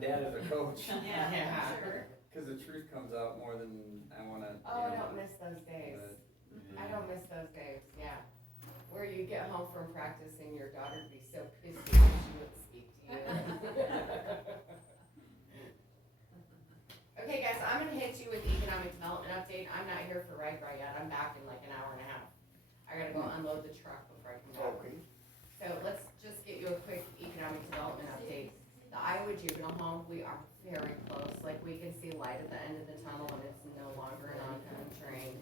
dad as a coach. Yeah, sure. Cause the truth comes out more than I wanna. Oh, I don't miss those days. but, I don't miss those days, yeah. Where you get home from practice and your daughter would be so pissed because she wouldn't speak to you. Okay, guys, I'm gonna hit you with the economic development update. I'm not here for RAGBRAI yet. I'm back in like an hour and a half. I gotta go unload the truck before I come back. Okay. So let's just get you a quick economic development update. The Iowa Juvenile Home, we are very close. Like, we can see light at the end of the tunnel and it's no longer an oncoming train.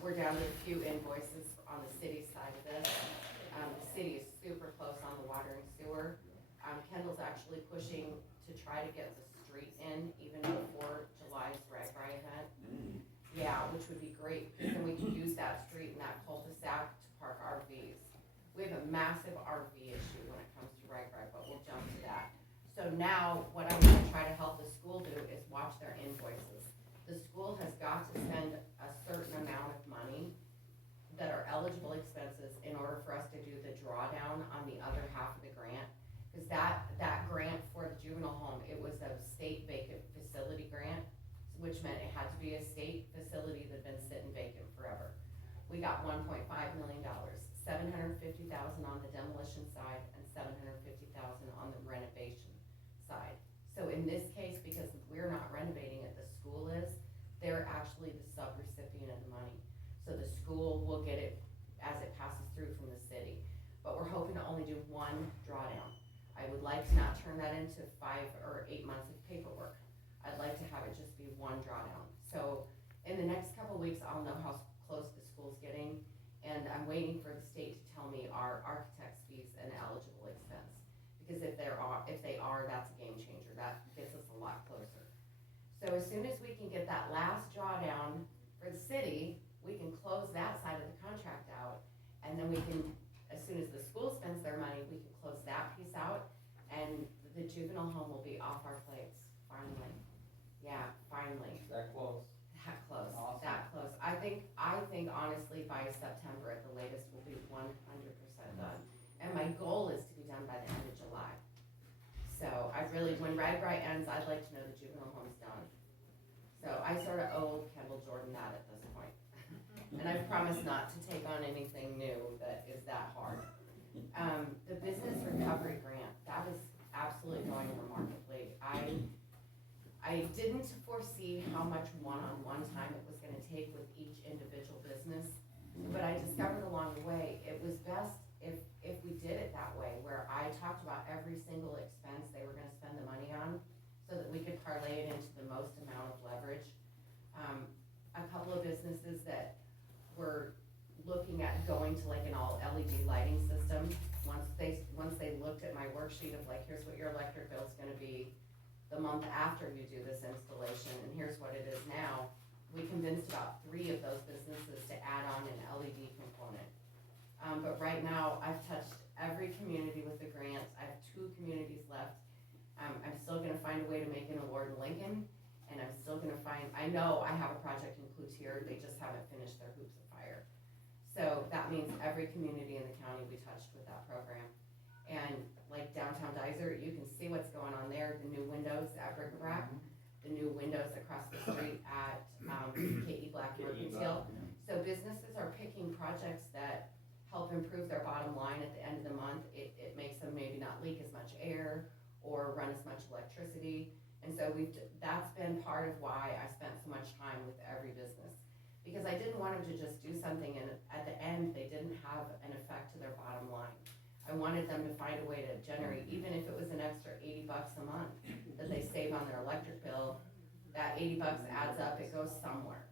We're down to a few invoices on the city side of this. The city is super close on the water and sewer. Kendall's actually pushing to try to get the street in even before July's RAGBRAI event. Yeah, which would be great, because then we can use that street and that cul-de-sac to park RVs. We have a massive RV issue when it comes to RAGBRAI, but we'll jump to that. So now, what I'm gonna try to help the school do is watch their invoices. The school has got to spend a certain amount of money that are eligible expenses in order for us to do the drawdown on the other half of the grant. Cause that grant for the juvenile home, it was a state vacant facility grant, which meant it had to be a state facility that had been sitting vacant forever. We got $1.5 million, $750,000 on the demolition side and $750,000 on the renovation side. So in this case, because we're not renovating it, the school is, they're actually the sub-recipient of the money. So the school will get it as it passes through from the city. But we're hoping to only do one drawdown. I would like to not turn that into 5 or 8 months of paperwork. I'd like to have it just be one drawdown. So in the next couple of weeks, I'll know how close the school's getting, and I'm waiting for the state to tell me our architect's fees an eligible expense. Because if they are, that's a game changer. That gets us a lot closer. So as soon as we can get that last drawdown for the city, we can close that side of the contract out, and then we can, as soon as the school spends their money, we can close that piece out, and the juvenile home will be off our plates, finally. Yeah, finally. That close. That close, Awesome. that close. I think honestly by September at the latest we'll be 100% done. And my goal is to be done by the end of July. So when RAGBRAI ends, I'd like to know the juvenile home's done. So I sort of owe Kendall Jordan that at this point. And I've promised not to take on anything new that is that hard. The business recovery grant, that is absolutely going remarkably. I didn't foresee how much one-on-one time it was gonna take with each individual business, but I discovered along the way, it was best if we did it that way, where I talked about every single expense they were gonna spend the money on, so that we could parlay it into the most amount of leverage. A couple of businesses that were looking at going to like an all LED lighting system, once they looked at my worksheet of like, here's what your electric bill's gonna be the month after you do this installation, and here's what it is now, we convinced about 3 of those businesses to add on an LED component. But right now, I've touched every community with the grants. I have 2 communities left. I'm still gonna find a way to make an award in Lincoln, and I'm still gonna I know I have a project in Cloutier, they just haven't finished their hoops of fire. So that means every community in the county we touched with that program. And like downtown Dysart, you can see what's going on there, the new windows at RAGBRAI, the new windows across the street at K.E. Black Mercantile. So businesses are picking projects that help improve their bottom line at the end of the month. It makes them maybe not leak as much air or run as much electricity. And so that's been part of why I spent so much time with every business. Because I didn't want them to just do something and at the end they didn't have an effect to their bottom line. I wanted them to find a way to generate, even if it was an extra $80 a month that they save on their electric bill, that $80 adds up, it goes somewhere.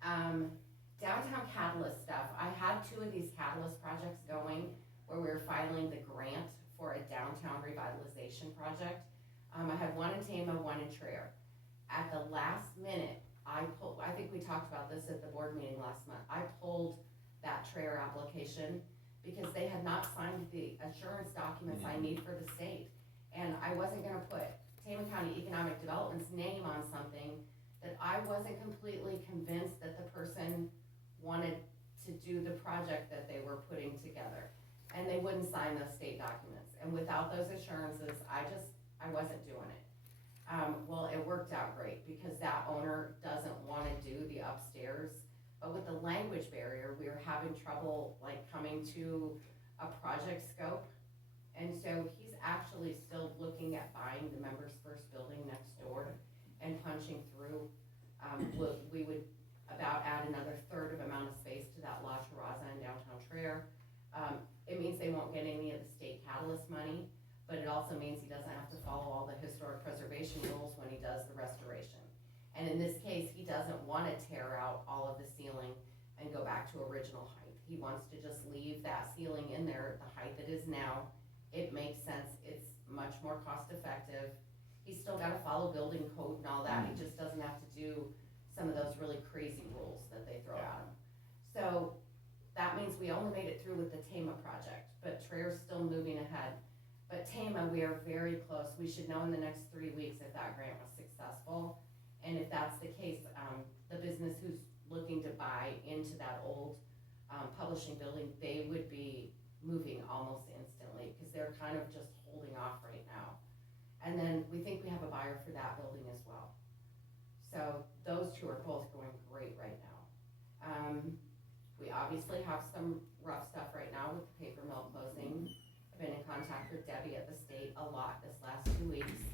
Downtown catalyst stuff, I had 2 of these catalyst projects going where we were filing the grant for a downtown revitalization project. I had one in Tama, one in Traer. At the last minute, I think we talked about this at the board meeting last month, I pulled that Traer application because they had not signed the assurance documents I need for the state. And I wasn't gonna put Tama County Economic Development's name on something that I wasn't completely convinced that the person wanted to do the project that they were putting together. And they wouldn't sign those state documents. And without those assurances, I just I wasn't doing it. Well, it worked out great because that owner doesn't wanna do the upstairs. But with the language barrier, we were having trouble like coming to a project scope. And so he's actually still looking at buying the Members First building next door and punching through. We would about add another third of amount of space to that La Terraza in downtown Trier. It means they won't get any of the state catalyst money, but it also means he doesn't have to follow all the historic preservation rules when he does the restoration. And in this case, he doesn't wanna tear out all of the ceiling and go back to original height. He wants to just leave that ceiling in there, the height it is now. It makes sense, it's much more cost effective. He's still gotta follow building code and all that, he just doesn't have to do some of those really crazy rules that they throw at him. So that means we only made it through with the Tama project, but Trier's still moving ahead. But Tama, we are very close. We should know in the next 3 weeks if that grant was successful. And if that's the case, the business who's looking to buy into that old publishing building, they would be moving almost instantly because they're kind of just holding off right now. And then we think we have a buyer for that building as well. So those two are both going great right now. We obviously have some rough stuff right now with the paper mill closing. I've been in contact with Debbie at the state a lot this last 2 weeks.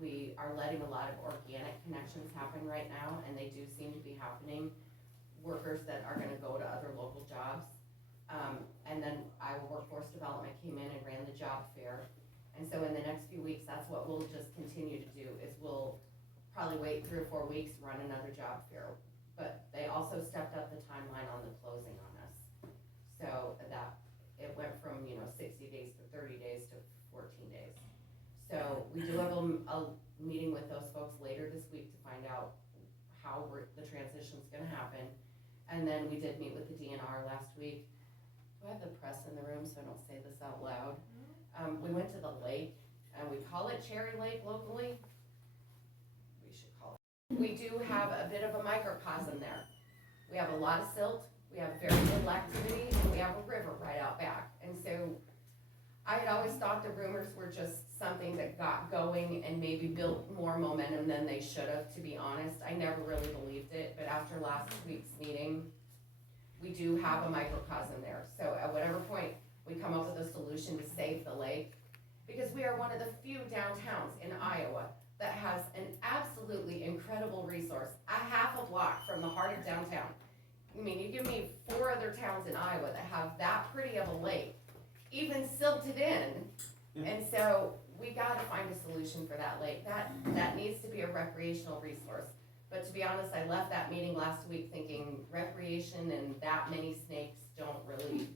We are letting a lot of organic connections happen right now, and they do seem to be happening. Workers that are gonna go to other local jobs. And then Iowa Workforce Development came in and ran the job fair. And so in the next few weeks, that's what we'll just continue to do, is we'll probably wait 3 or 4 weeks, run another job fair. But they also stepped up the timeline on the closing on us. So that, it went from, 60 days to 30 days to 14 days. So we do have a meeting with those folks later this week to find out how the transition's gonna happen. And then we did meet with the DNR last week. Do I have the press in the room so I don't say this out loud? We went to the lake, and we call it Cherry Lake locally. We should call it. We do have a bit of a microcosm there. We have a lot of silt, we have very little activity, and we have a river right out back. And so I had always thought the rumors were just something that got going and maybe built more momentum than they should have, to be honest. I never really believed it, but after last week's meeting, we do have a microcosm there. So at whatever point we come up with a solution to save the lake, because we are one of the few downtowns in Iowa that has an absolutely incredible resource, a half a block from the heart of downtown. I mean, you give me 4 other towns in Iowa that have that pretty of a lake, even silted in. And so we gotta find a solution for that lake. That needs to be a recreational resource. But to be honest, I left that meeting last week thinking recreation and that many snakes don't really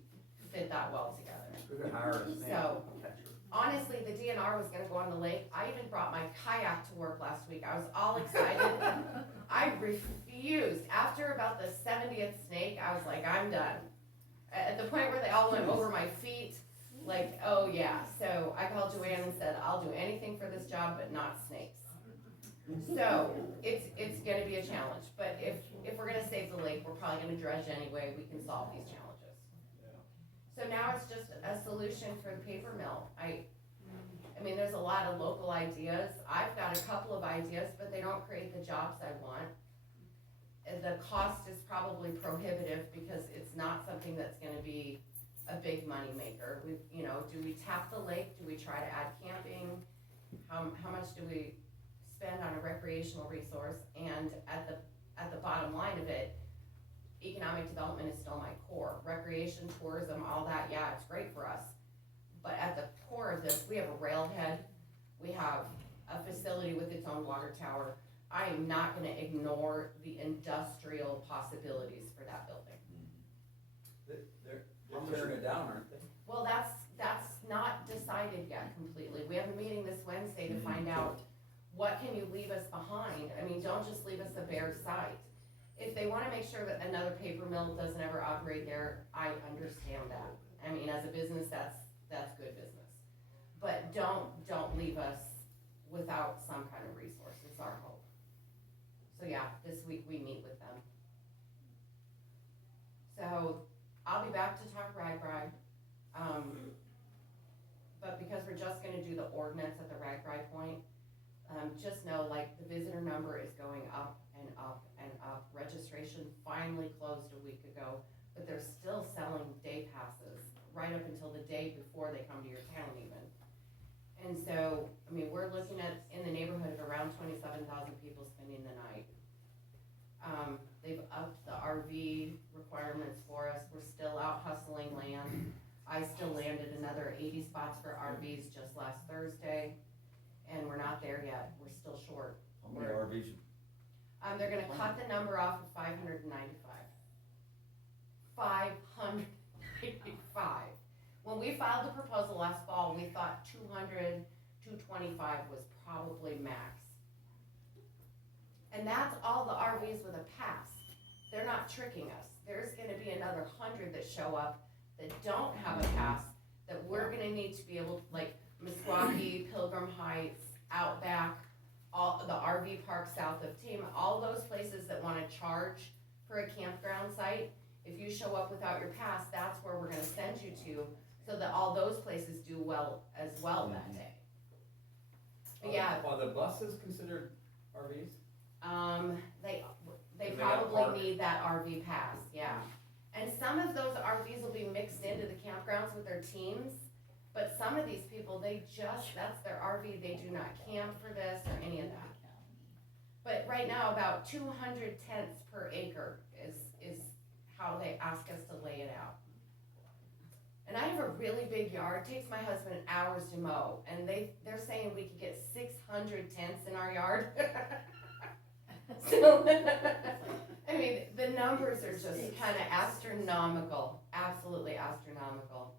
fit that well together. We could hire a snake So, catcher. honestly, the DNR was gonna go on the lake. I even brought my kayak to work last week. I was all excited. I refused. After about the 70th snake, I was like, I'm done. At the point where they all went over my feet, like, oh yeah. So I called Joanne and said, I'll do anything for this job, but not snakes. So it's gonna be a challenge. But if we're gonna save the lake, we're probably gonna dredge anyway. We can solve these challenges. So now it's just a solution for the paper mill. I mean, there's a lot of local ideas. I've got a couple of ideas, but they don't create the jobs I want. And the cost is probably prohibitive because it's not something that's gonna be a big money maker. Do we tap the lake? Do we try to add camping? How much do we spend on a recreational resource? And at the bottom line of it, economic development is still my core. Recreation, tourism, all that, yeah, it's great for us. But at the core of this, we have a railhead, we have a facility with its own water tower. I am not gonna ignore the industrial possibilities for that building. They're tearing it down, aren't they? Well, that's not decided yet completely. We have a meeting this Wednesday to find out what can you leave us behind. I mean, don't just leave us a bare site. If they wanna make sure that another paper mill doesn't ever operate there, I understand that. I mean, as a business, that's good business. But don't leave us without some kind of resource, it's our hope. So yeah, this week we meet with them. So I'll be back to talk RAGBRAI. but because we're just gonna do the ordinance at the RAGBRAI point, just know, like, the visitor number is going up and up and up. Registration finally closed a week ago, but they're still selling day passes right up until the day before they come to your town even. And so, I mean, we're looking at, in the neighborhood of around 27,000 people spending the night. They've upped the RV requirements for us. We're still out hustling land. I still landed another 80 spots for RVs just last Thursday, and we're not there yet. We're still short. How many RVs? They're gonna cut the number off of 595. 595. When we filed the proposal last fall, we thought 200, 225 was probably max. And that's all the RVs with a pass. They're not tricking us. There's gonna be another 100 that show up that don't have a pass, that we're gonna need to be able, like Meskwaki, Pilgrim Heights, Outback, all the RV park south of Tama, all those places that wanna charge for a campground site. If you show up without your pass, that's where we're gonna send you to, so that all those places do well as well that day. But yeah, Are the buses considered RVs? they Do they have probably park? need that RV pass, yeah. And some of those RVs will be mixed into the campgrounds with their teams, but some of these people, that's their RV, they do not camp for this or any of that. But right now, about 200 tents per acre is how they ask us to lay it out. And I have a really big yard, it takes my husband hours to mow, and they're saying we could get 600 tents in our yard. So, I mean, the numbers are just kind of astronomical, absolutely astronomical.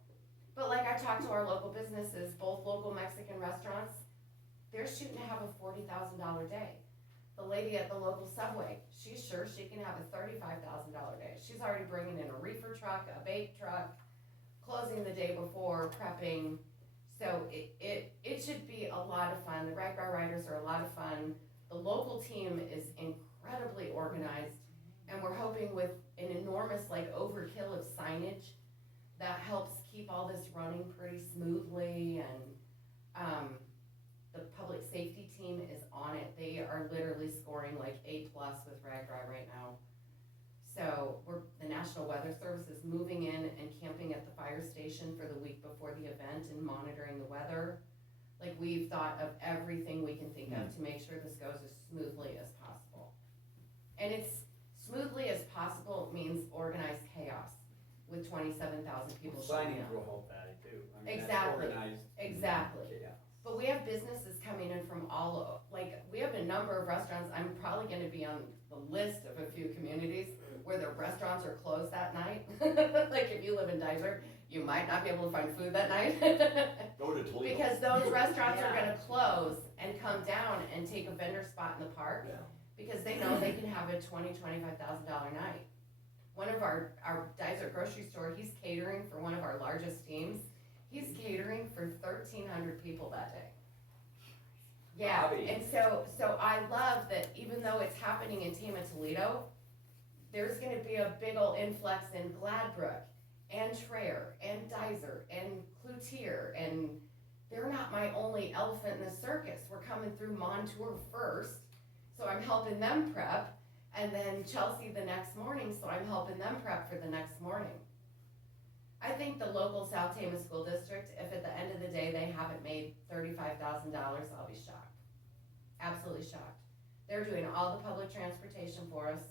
But like I talked to our local businesses, both local Mexican restaurants, they're shooting to have a $40,000 day. The lady at the local Subway, she's sure she can have a $35,000 day. She's already bringing in a reefer truck, a bake truck, closing the day before, prepping. So it should be a lot of fun. The RAGBRAI riders are a lot of fun. The local team is incredibly organized, and we're hoping with an enormous overkill of signage that helps keep all this running pretty smoothly. And the public safety team is on it. They are literally scoring A+ with RAGBRAI right now. So the National Weather Service is moving in and camping at the fire station for the week before the event and monitoring the weather. We've thought of everything we can think of to make sure this goes as smoothly as possible. And it's smoothly as possible means organized chaos with 27,000 people showing Signage up. will help that too. I mean, Exactly. That's organized. Exactly. Yeah. But we have businesses coming in from all, we have a number of restaurants. I'm probably gonna be on the list of a few communities where the restaurants are closed that night. If you live in Dizer, you might not be able to find food that night. Go to Toledo. Because those restaurants are gonna close and come down and take a vendor spot in the park, Yeah. because they know they can have a $20,000-$25,000 night. One of our Dizer grocery store, he's catering for one of our largest teams. He's catering for 1,300 people that day. Yeah, Bobby. and so I love that even though it's happening in Tama, Toledo, there's gonna be a big ol' influx in Gladbrook and Traer and Dizer and Cloutier, and they're not my only elephant in the circus. We're coming through Montour first, so I'm helping them prep, and then Chelsea the next morning, so I'm helping them prep for the next morning. I think the local South Tama School District, if at the end of the day they haven't made $35,000, I'll be shocked. Absolutely shocked. They're doing all the public transportation for us,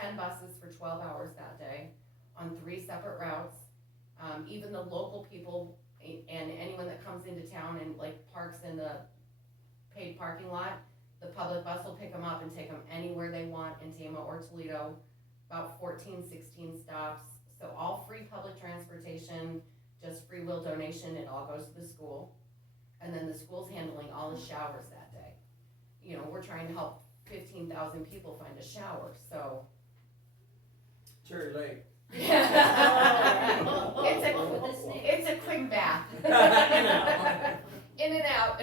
10 buses for 12 hours that day on 3 separate routes. Even the local people and anyone that comes into town and parks in the paid parking lot, the public bus will pick them up and take them anywhere they want in Tama or Toledo, about 14, 16 stops. So all free public transportation, just free will donation, it all goes to the school. And then the school's handling all the showers that day. We're trying to help 15,000 people find a shower, so. Cherry Lake. It's a quick bath. In and out.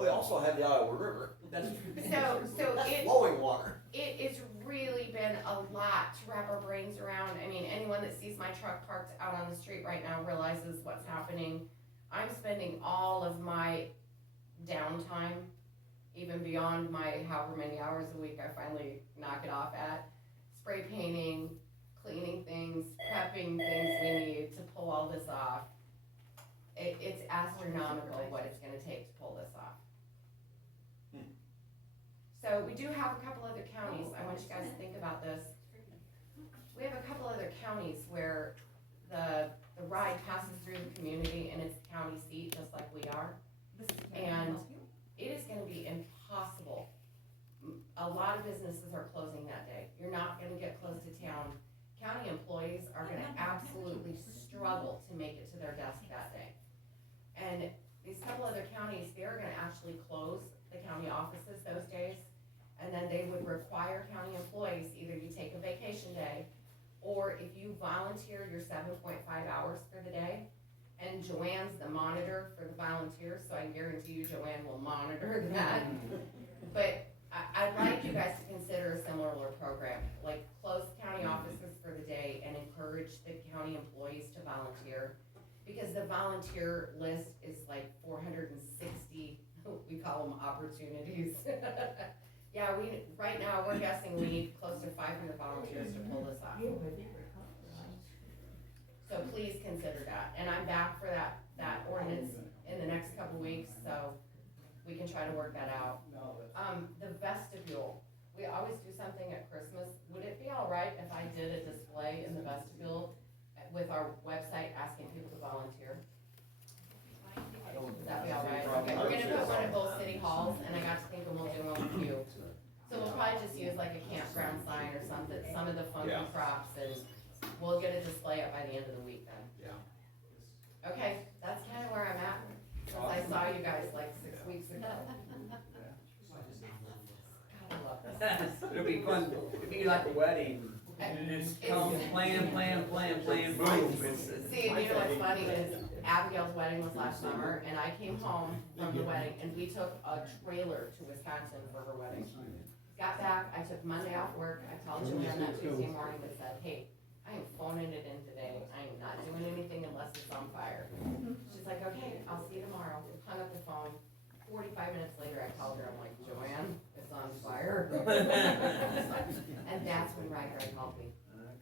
We also have the Iowa River. That's true. So That's flowing water. it's really been a lot to wrap our brains around. I mean, anyone that sees my truck parked out on the street right now realizes what's happening. I'm spending all of my downtime, even beyond my however many hours a week I finally knock it off at, spray painting, cleaning things, prepping things we need to pull all this off. It's astronomical what it's gonna take to pull this off. So we do have a couple other counties, I want you guys to think about this. We have a couple other counties where the ride passes through the community and it's the county seat, just like we are. And it is gonna be impossible. A lot of businesses are closing that day. You're not gonna get close to town. County employees are gonna absolutely struggle to make it to their desk that day. And these couple other counties, they're gonna actually close the county offices those days. And then they would require county employees, either you take a vacation day, or if you volunteer your 7.5 hours for the day, and Joanne's the monitor for the volunteers, so I guarantee you Joanne will monitor that. But I'd like you guys to consider a similar program, like close county offices for the day and encourage the county employees to volunteer. Because the volunteer list is like 460, we call them opportunities. Yeah, right now, we're guessing we need close to 500 volunteers to pull this off. So please consider that, and I'm back for that ordinance in the next couple weeks, so we can try to work that out. The vestibule, we always do something at Christmas. Would it be all right if I did a display in the vestibule with our website asking people to volunteer? Would that be all right? Okay, we're gonna put one at both city halls, and I got to thinking we'll do one with you. So we'll probably just use like a campground sign or something, some of the funky props, and we'll get a display up by the end of the week then. Yeah. Okay, that's kind of where I'm at, since I saw you guys like 6 weeks ago. God, I love this. It'll be fun, it'll be like a wedding, and it's come plan, boom. See, and you know what's funny is Abigail's wedding was last summer, and I came home from the wedding, and we took a trailer to Wisconsin for her wedding. Got back, I took Monday off work, I called Joanne that Tuesday morning and said, hey, I am phoning it in today, I am not doing anything unless it's on fire. She's like, okay, I'll see you tomorrow. Hung up the phone. 45 minutes later, I called her, I'm like, Joanne, it's on fire. And that's when RAGBRAI called me.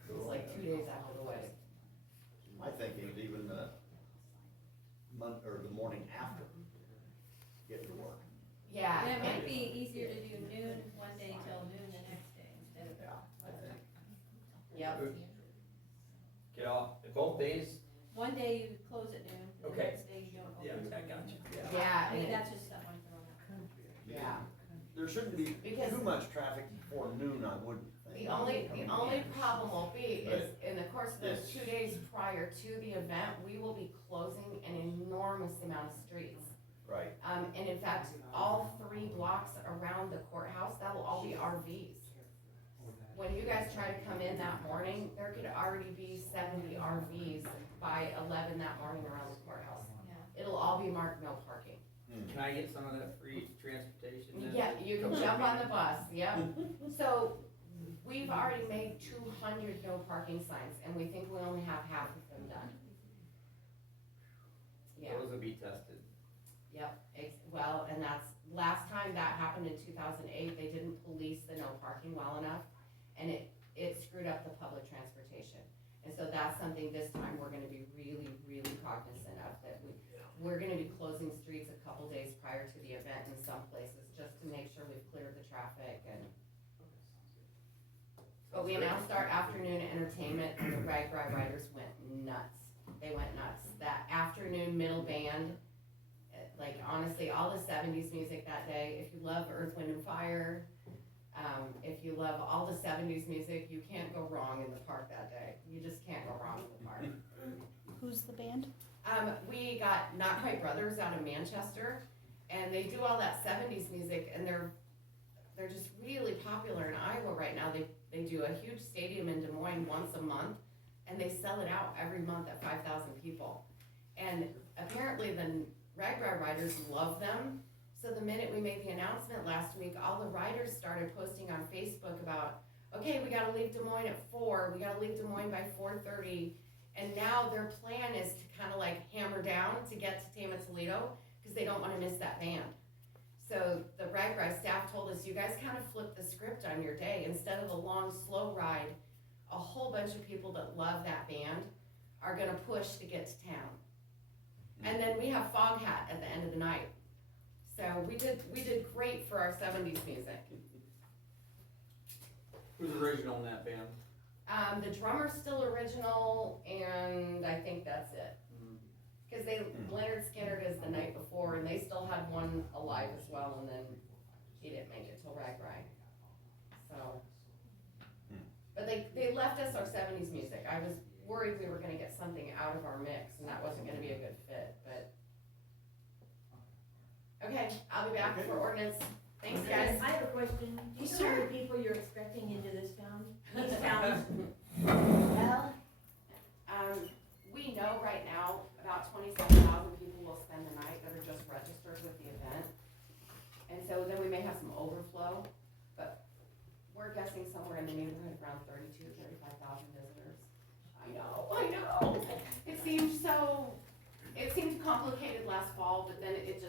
It was like 2 days after the wedding. My thinking is even the morning after, get to work. Yeah. And it might be easier to do noon one day till noon the next day instead of. Yeah, I think. Yep. Get off, both days? One day you close at noon, and the Okay. next day you don't open. Yeah, I got you. Yeah, I mean, and that's just stuff I'm throwing out. yeah. There shouldn't be Because- too much traffic before noon, I wouldn't think. The only problem will be is in the course of those 2 days prior to the event, we will be closing an enormous amount of streets. Right, And in fact, all 3 blocks around the courthouse, that will all be RVs. When you guys try to come in that morning, there could already be 70 RVs by 11 that morning around the courthouse. Yeah. It'll all be marked no parking. Can I get some of that free transportation then? Yeah, you can jump on the bus, yep. So, we've already made 200 no parking signs, and we think we only have half of them done. Yeah, Those will be tested. yep, well, and that's, last time that happened in 2008, they didn't police the no parking well enough, and it screwed up the public transportation. And so that's something this time we're gonna be really, really cognizant of, that we're gonna be closing streets a couple days prior to the event in some places, just to make sure we've cleared the traffic and. But we announced our afternoon entertainment, and the RAGBRAI riders went nuts. They went nuts. That afternoon middle band, like honestly, all the 70s music that day, if you love Earth, Wind and Fire, if you love all the 70s music, you can't go wrong in the park that day. You just can't go wrong in the park. Who's the band? We got Not Quite Brothers out of Manchester, and they do all that 70s music, and they're just really popular in Iowa right now. They do a huge stadium in Des Moines once a month, and they sell it out every month at 5,000 people. And apparently the RAGBRAI riders love them. So the minute we made the announcement last week, all the riders started posting on Facebook about, okay, we gotta leave Des Moines at 4, we gotta leave Des Moines by 4:30. And now their plan is to kind of like hammer down to get to Tama Toledo, because they don't want to miss that band. So the RAGBRAI staff told us, you guys kind of flip the script on your day. Instead of a long, slow ride, a whole bunch of people that love that band are gonna push to get to town. And then we have Fog Hat at the end of the night. So we did great for our 70s music. Who's original in that band? The drummer's still original, and I think that's it. Cause Leonard Skinner is the night before, and they still had one alive as well, and then he didn't make it till RAGBRAI. So, but they left us our 70s music. I was worried we were gonna get something out of our mix, and that wasn't gonna be a good fit, but. Okay, I'll be back for ordinance. Thanks, guys. I have a question. Do you know how many people you're expecting into this town? These towns? Well, we know right now about 27,000 people will spend the night that are just registered with the event. And so then we may have some overflow, but we're guessing somewhere in the neighborhood around 35,000 visitors. I know. It seemed complicated last fall, but then it's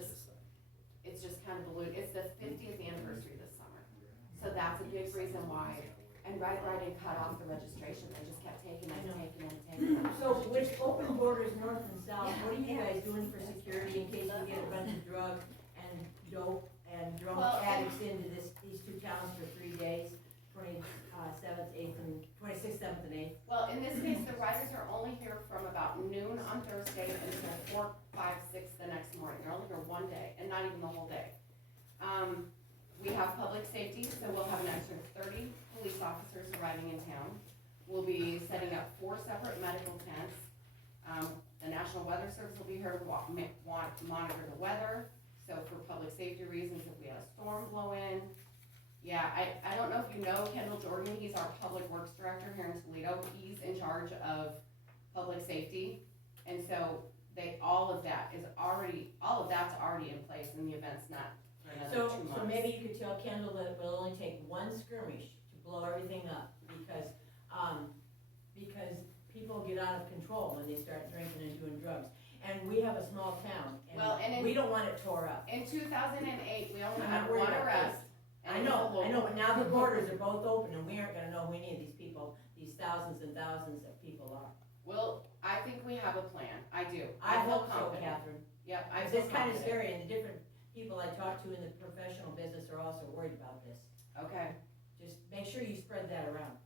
just kind of ballooned. It's the 50th anniversary this summer. So that's a big reason why. And RAGBRAI didn't cut off the registration, they just kept taking it. So with open borders north and south, what are you guys doing for security in case we get a bunch of drug and dope and drunk Well, addicts into these two towns for 3 days? 27th, 8th, and 26th, 7th, and 8th. Well, in this case, the riders are only here from about noon on Thursday until 4, 5, 6 the next morning. They're only here one day, and not even the whole day. We have public safety, so we'll have an extra 30 police officers arriving in town. We'll be setting up 4 separate medical tents. The National Weather Service will be here to monitor the weather. So for public safety reasons, if we had a storm blow in. Yeah, I don't know if you know Kendall Jordan, he's our public works director here in Toledo. He's in charge of public safety. And so all of that's already in place, and the event's not for another 2 months. So maybe you could tell Kendall that it will only take one skirmish to blow everything up, because people get out of control when they start drinking and doing drugs. And we have a small town, and we don't want it tore up. In 2008, we only I'm had not worried one about arrest. I know, but now the borders are both open, and we aren't gonna know who any of these people, these thousands and thousands of people are. Well, I think we have a plan. I do. I feel hope so, confident. Catherine. Yep, I Because feel it's kind of confident. scary, and the different people I talk to in the professional business are also worried about this. Okay. Just make sure you spread that around.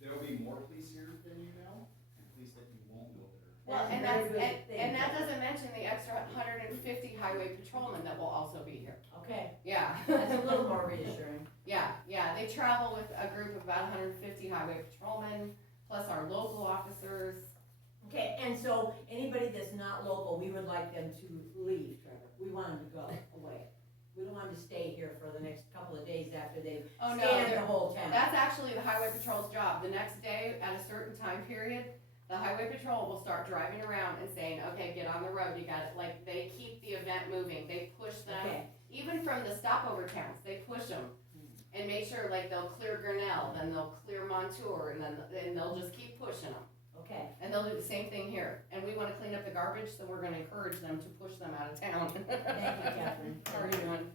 There'll be more police here than you know, and police that you won't know that are. Well, and That's a very good thing. that doesn't mention the extra 150 highway patrolmen that will also be here. Okay, Yeah. that's a little more reassuring. Yeah, they travel with a group of about 150 highway patrolmen, plus our local officers. Okay, and so anybody that's not local, we would like them to leave, Trevor. We want them to go away. We don't want them to stay here for the next couple of days after they've Oh, no, scanned they're- the whole town. That's actually the highway patrol's job. The next day, at a certain time period, the highway patrol will start driving around and saying, okay, get on the road, you got it. Like, they keep the event moving. They push them. Okay, Even from the stopover towns, they push them and make sure, like, they'll clear Grinnell, then they'll clear Montour, and then they'll just keep pushing them. okay. And they'll do the same thing here. And we wanna clean up the garbage, so we're gonna encourage them to push them out of town. Thank you, Catherine. How are you doing?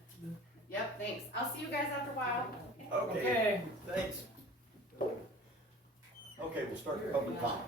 Yep, thanks. I'll see you guys after a while. Okay, thanks. Okay, we'll start the public comment.